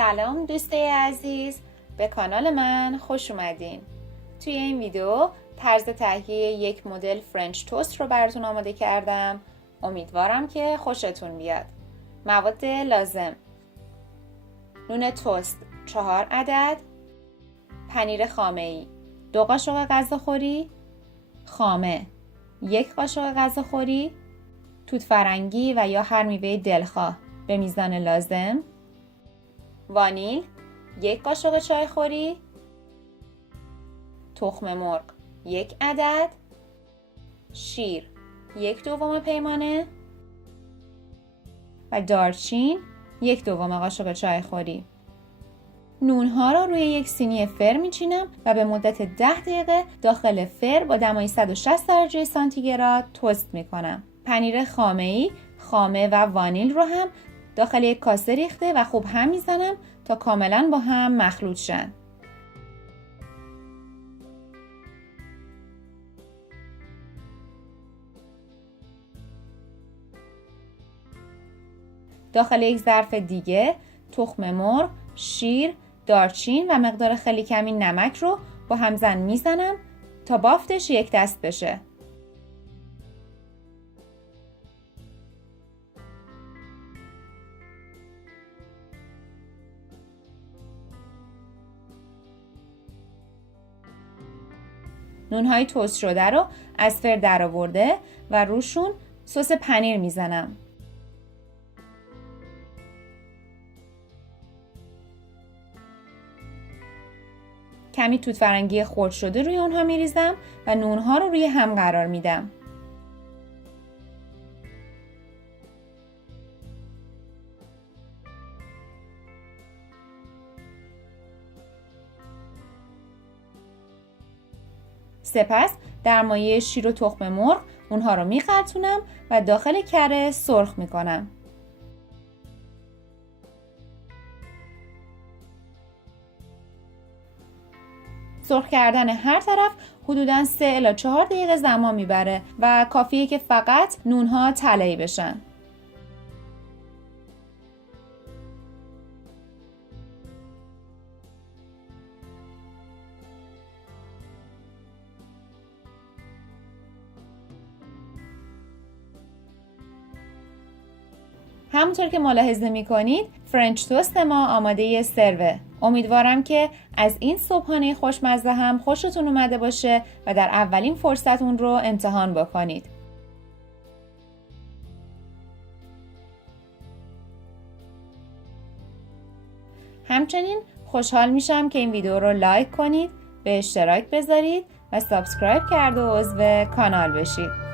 سلام دوستای عزیز، به کانال من خوش اومدین. توی این ویدیو طرز تهیه یک مدل فرنچ توست رو براتون آماده کردم. امیدوارم که خوشتون بیاد. مواد لازم: نون توست 4 عدد، پنیر خامه‌ای 2 قاشق غذاخوری، خامه 1 قاشق غذاخوری، توت فرنگی و یا هر میوه دلخواه به میزان لازم، وانیل 1 قاشق چایخوری، تخم مرغ 1 عدد، شیر 1/2 پیمانه و دارچین 1/2 قاشق چایخوری. نونها را روی یک سینی فر میچینم و به مدت 10 دقیقه داخل فر با دمای 160 درجه سانتیگراد توست میکنم. پنیر خامه‌ای، خامه و وانیل رو هم داخل یک کاسه ریخته و خوب هم میزنم تا کاملا با هم مخلوط شن. داخل یک ظرف دیگه تخم مرغ، شیر، دارچین و مقدار خیلی کمی نمک رو با همزن میزنم تا بافتش یک دست بشه. نونهای توست شده رو از فر در آورده و روشون سس پنیر میزنم. کمی توت فرنگی خرد شده روی اونها میریزم و نونها رو روی هم قرار میدم. سپس در مایه شیر و تخم مرغ اونها رو میقلتونم و داخل کره سرخ میکنم. سرخ کردن هر طرف حدوداً 3 الی 4 دقیقه زمان میبره و کافیه که فقط نونها طلایی بشن. همونطور که ملاحظه میکنید فرنچ توست ما آماده سروه. امیدوارم که از این صبحانه خوشمزه هم خوشتون اومده باشه و در اولین فرصت اون رو امتحان بکنید. همچنین خوشحال میشم که این ویدیو رو لایک کنید، به اشتراک بذارید و سابسکرایب کرده و عضو کانال بشید.